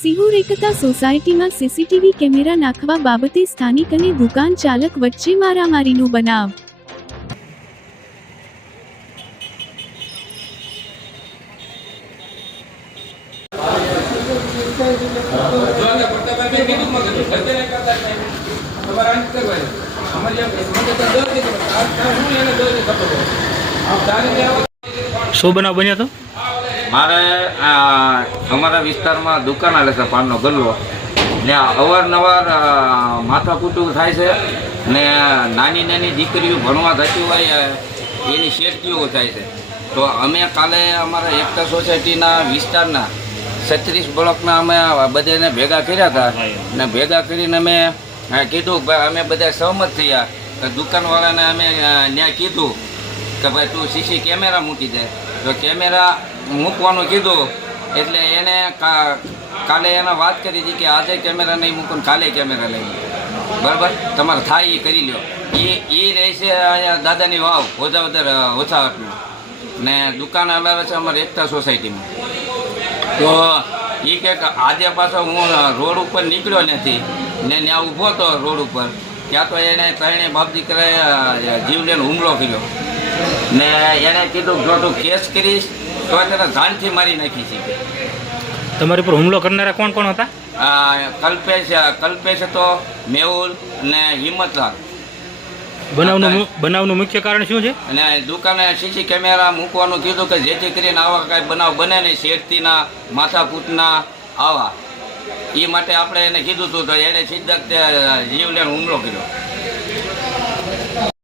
સિહોર એકતા સોસાયટીમાં CCTV camera નાખવા બાબતે સ્થાનિક અને દુકાન ચાલક વચ્ચે મારામારીનો બનાવ। શું બનાવ બન્યો હતો? મારે અમારા વિસ્તારમાં દુકાન આલે છે પાનનો ગલ્લો ને અવારનવાર માથાકૂટું થાય છે ને નાની નાની દીકરીઓ ભણવા જતી હોય એની શેરતીઓ થાય છે। તો અમે કાલે અમારા એકતા સોસાયટીના વિસ્તારના 36 બ્લોકના અમે બધાને ભેગા કર્યા હતા ને ભેગા કરીને અમે કીધું ભાઈ અમે બધા સહમત થયા દુકાનવાળાને અમે ત્યાં કીધું કે ભાઈ તું સીસી કેમેરા મૂકી દે। તો કેમેરા મૂકવાનું કીધું એટલે એને કાલે એને વાત કરી હતી કે આજે કેમેરા નહીં મૂકો ને કાલે કેમેરા લઈ બરાબર તમારે થાય એ કરી લો। એ રહેશે અહીંયા દાદાની વાવ ઓછાવટનું ને દુકાન હલાવે છે અમારે એકતા સોસાયટીમાં। તો એ કંઈક આજે પાછો હું રોડ ઉપર નીકળ્યો નથી ને ત્યાં ઊભો હતો રોડ ઉપર ત્યાં તો એને ત્રણે બાપ દીકરાએ જીવલેણ હુમલો કર્યો ને એને કીધું જો તું કેસ કરીશ તો તેને જાનથી મારી નાખી છે। તમારી પર હુમલો કરનારા કોણ કોણ હતા? કલ્પેશ હતો, મેહુલ ને હિંમતલાલ। બનાવનું મુખ્ય કારણ શું છે? અને દુકાને સીસી કેમેરા મૂકવાનું કીધું કે જેથી કરીને આવા કાંઈ બનાવ બને નહીં શેરતીના માથાકૂટના આવા એ માટે આપણે એને કીધું હતું તો એને સીધા જીવલેણ હુમલો કર્યો।